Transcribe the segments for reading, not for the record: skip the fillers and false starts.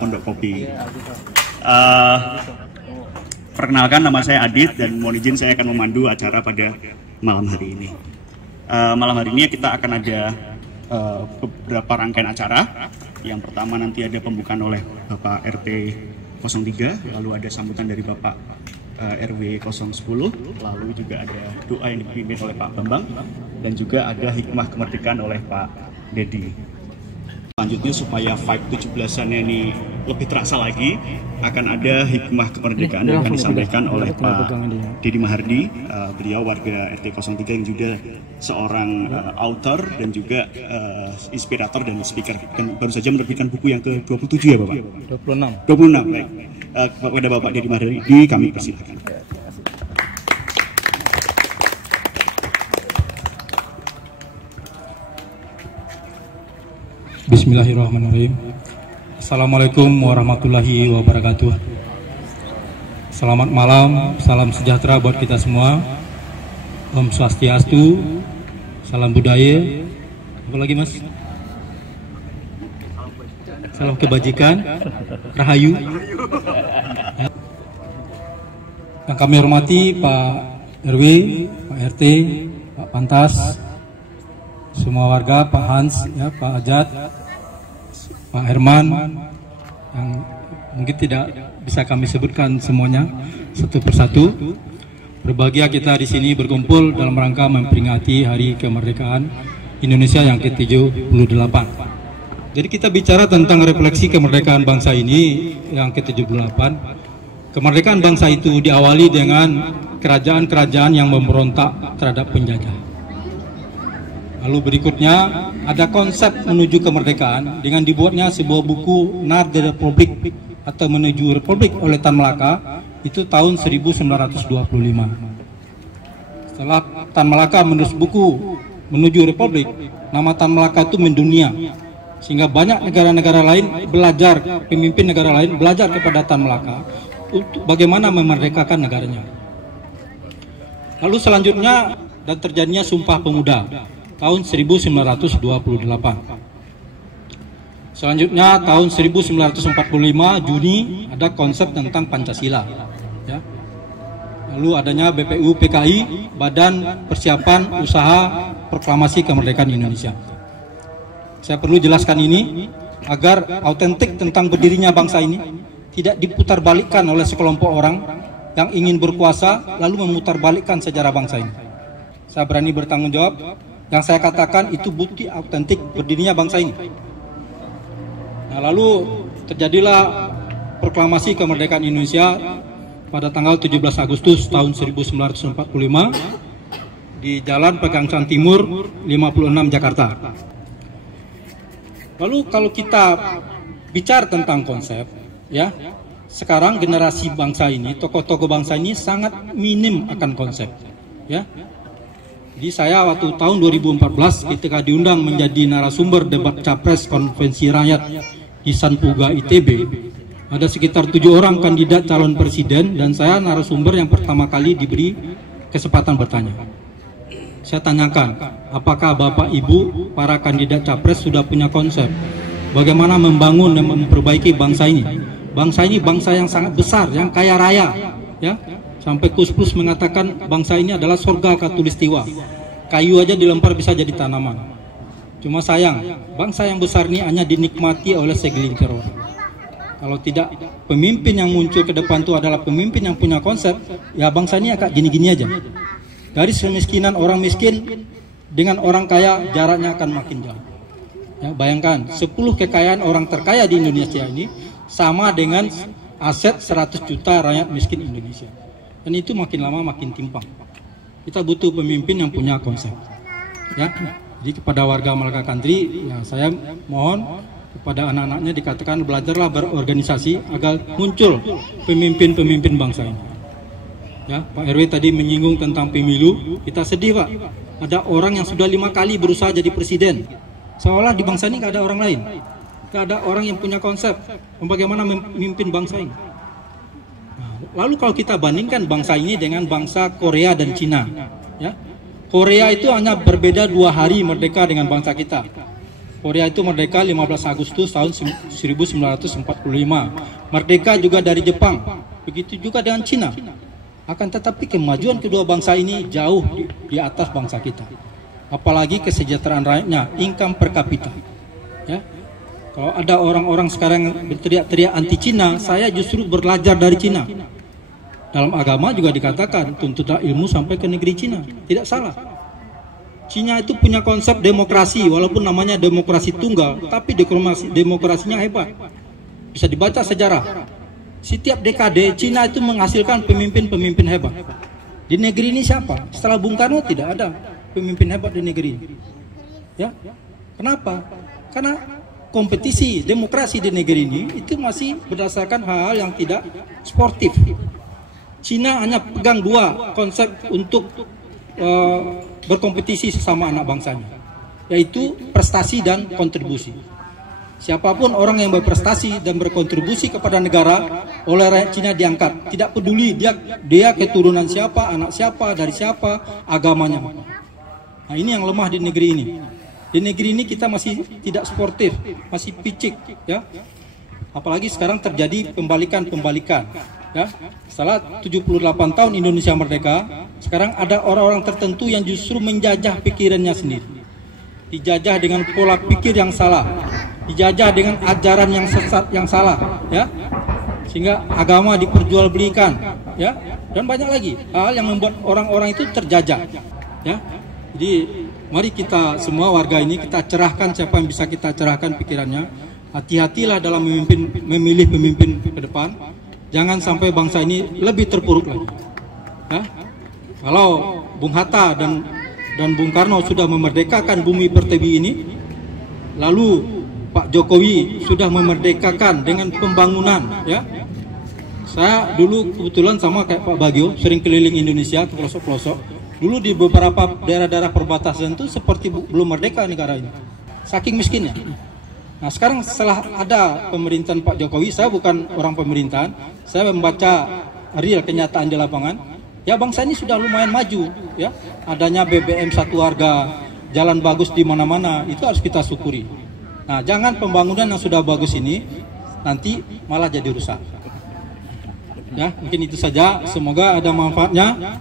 Pondok Kopi. Perkenalkan, nama saya Adit dan mohon izin saya akan memandu acara pada malam hari ini. Malam hari ini kita akan ada beberapa rangkaian acara. Yang pertama nanti ada pembukaan oleh Bapak RT 03, lalu ada sambutan dari Bapak RW 010, lalu juga ada doa yang dipimpin oleh Pak Bambang, dan juga ada hikmah kemerdekaan oleh Pak Dedi. Selanjutnya supaya vibe 17-annya ini lebih terasa lagi, akan ada hikmah kemerdekaan yang akan disampaikan oleh Pak Dedi Mahardi. Beliau warga RT 03 yang juga seorang author dan juga inspirator dan speaker. Dan baru saja menerbitkan buku yang ke-27 ya Bapak? 26, baik. Kepada Bapak Dedi Mahardi kami persilakan. Bismillahirrahmanirrahim. Assalamualaikum warahmatullahi wabarakatuh. Selamat malam, salam sejahtera buat kita semua. Om Swastiastu, salam budaya. Apa lagi Mas? Salam kebajikan, rahayu. Yang kami hormati Pak RW, Pak RT, Pak Pantas, semua warga, Pak Hans, ya, Pak Ajat, Pak Herman, yang mungkin tidak bisa kami sebutkan semuanya satu persatu. Berbahagia kita di sini berkumpul dalam rangka memperingati Hari Kemerdekaan Indonesia yang ke-78. Jadi kita bicara tentang refleksi kemerdekaan bangsa ini yang ke-78. Kemerdekaan bangsa itu diawali dengan kerajaan-kerajaan yang memberontak terhadap penjajah. Lalu berikutnya ada konsep menuju kemerdekaan dengan dibuatnya sebuah buku Nar de Republik atau Menuju Republik oleh Tan Malaka, itu tahun 1925. Setelah Tan Malaka menulis buku Menuju Republik, nama Tan Malaka itu mendunia, sehingga banyak negara-negara lain belajar, pemimpin negara lain belajar kepada Tan Malaka untuk bagaimana memerdekakan negaranya. Lalu selanjutnya dan terjadinya Sumpah Pemuda tahun 1928. Selanjutnya tahun 1945 Juni ada konsep tentang Pancasila, ya. Lalu adanya BPU PKI, Badan Persiapan Usaha Proklamasi Kemerdekaan Indonesia. Saya perlu jelaskan ini agar autentik tentang berdirinya bangsa ini tidak diputarbalikkan oleh sekelompok orang yang ingin berkuasa lalu memutarbalikkan sejarah bangsa ini. Saya berani bertanggung jawab. Yang saya katakan itu bukti autentik berdirinya bangsa ini. Nah, lalu terjadilah proklamasi kemerdekaan Indonesia pada tanggal 17 Agustus tahun 1945 di Jalan Pegangsaan Timur 56 Jakarta. Lalu kalau kita bicara tentang konsep, ya, sekarang generasi bangsa ini, tokoh-tokoh bangsa ini sangat minim akan konsep, ya. Jadi saya waktu tahun 2014 ketika diundang menjadi narasumber debat capres konvensi rakyat di Sanpuga ITB, ada sekitar 7 orang kandidat calon presiden dan saya narasumber yang pertama kali diberi kesempatan bertanya. Saya tanyakan, apakah Bapak Ibu para kandidat capres sudah punya konsep bagaimana membangun dan memperbaiki bangsa ini? Bangsa ini bangsa yang sangat besar, yang kaya raya, ya. Sampai Kus-Plus mengatakan bangsa ini adalah surga khatulistiwa. Kayu aja dilempar bisa jadi tanaman. Cuma sayang, bangsa yang besar ini hanya dinikmati oleh segelintir orang. Kalau tidak, pemimpin yang muncul ke depan itu adalah pemimpin yang punya konsep, ya bangsa ini akan gini-gini aja. Garis kemiskinan orang miskin dengan orang kaya jaraknya akan makin jauh. Ya, bayangkan, 10 kekayaan orang terkaya di Indonesia ini sama dengan aset 100 juta rakyat miskin Indonesia. Dan itu makin lama makin timpang. Kita butuh pemimpin yang punya konsep. Ya, jadi kepada warga Malaka Country, ya saya mohon kepada anak-anaknya dikatakan belajarlah berorganisasi agar muncul pemimpin-pemimpin bangsa ini. Ya, Pak RW tadi menyinggung tentang pemilu. Kita sedih Pak, ada orang yang sudah 5 kali berusaha jadi presiden. Seolah di bangsa ini nggak ada orang lain, nggak ada orang yang punya konsep bagaimana memimpin bangsa ini. Lalu kalau kita bandingkan bangsa ini dengan bangsa Korea dan Cina, ya, Korea itu hanya berbeda 2 hari merdeka dengan bangsa kita. Korea itu merdeka 15 Agustus tahun 1945. Merdeka juga dari Jepang. Begitu juga dengan Cina. Akan tetapi kemajuan kedua bangsa ini jauh di atas bangsa kita. Apalagi kesejahteraan rakyatnya, income per kapita. Ya. Kalau ada orang-orang sekarang berteriak-teriak anti Cina, saya justru belajar dari Cina. Dalam agama juga dikatakan tuntutlah ilmu sampai ke negeri Cina. Tidak salah. Cina itu punya konsep demokrasi, walaupun namanya demokrasi tunggal, tapi demokrasinya hebat. Bisa dibaca sejarah. Setiap dekade Cina itu menghasilkan pemimpin-pemimpin hebat. Di negeri ini siapa? Setelah Bung Karno tidak ada pemimpin hebat di negeri ini. Ya, kenapa? Karena kompetisi demokrasi di negeri ini itu masih berdasarkan hal-hal yang tidak sportif. Cina hanya pegang dua konsep untuk berkompetisi sesama anak bangsanya, yaitu prestasi dan kontribusi. Siapapun orang yang berprestasi dan berkontribusi kepada negara oleh rakyat Cina diangkat, tidak peduli dia keturunan siapa, anak siapa, dari siapa, agamanya. Nah, ini yang lemah di negeri ini. Di negeri ini kita masih tidak sportif, masih picik, ya. Apalagi sekarang terjadi pembalikan, ya. Setelah 78 tahun Indonesia merdeka, sekarang ada orang-orang tertentu yang justru menjajah pikirannya sendiri. Dijajah dengan pola pikir yang salah, dijajah dengan ajaran yang sesat yang salah, ya. Sehingga agama diperjualbelikan, ya. Dan banyak lagi hal yang membuat orang-orang itu terjajah, ya. Jadi mari kita semua warga ini kita cerahkan siapa yang bisa kita cerahkan pikirannya. Hati-hatilah dalam memilih pemimpin ke depan. Jangan sampai bangsa ini lebih terpuruk lagi. Ya? Kalau Bung Hatta dan Bung Karno sudah memerdekakan bumi pertiwi ini, lalu Pak Jokowi sudah memerdekakan dengan pembangunan. Ya, saya dulu kebetulan sama kayak Pak Bagio sering keliling Indonesia ke pelosok-pelosok. Dulu di beberapa daerah-daerah perbatasan itu seperti belum merdeka negara ini, saking miskinnya. Nah sekarang setelah ada pemerintahan Pak Jokowi, saya bukan orang pemerintahan, saya membaca real kenyataan di lapangan. Ya bangsa ini sudah lumayan maju, ya. Adanya BBM satu harga, jalan bagus di mana-mana, itu harus kita syukuri. Nah jangan pembangunan yang sudah bagus ini nanti malah jadi rusak. Ya mungkin itu saja. Semoga ada manfaatnya.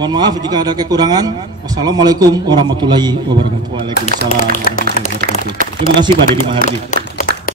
Mohon maaf jika ada kekurangan. Wassalamualaikum warahmatullahi wabarakatuh. Waalaikumsalam warahmatullahi wabarakatuh. Terima kasih Pak Deddy Mahardi.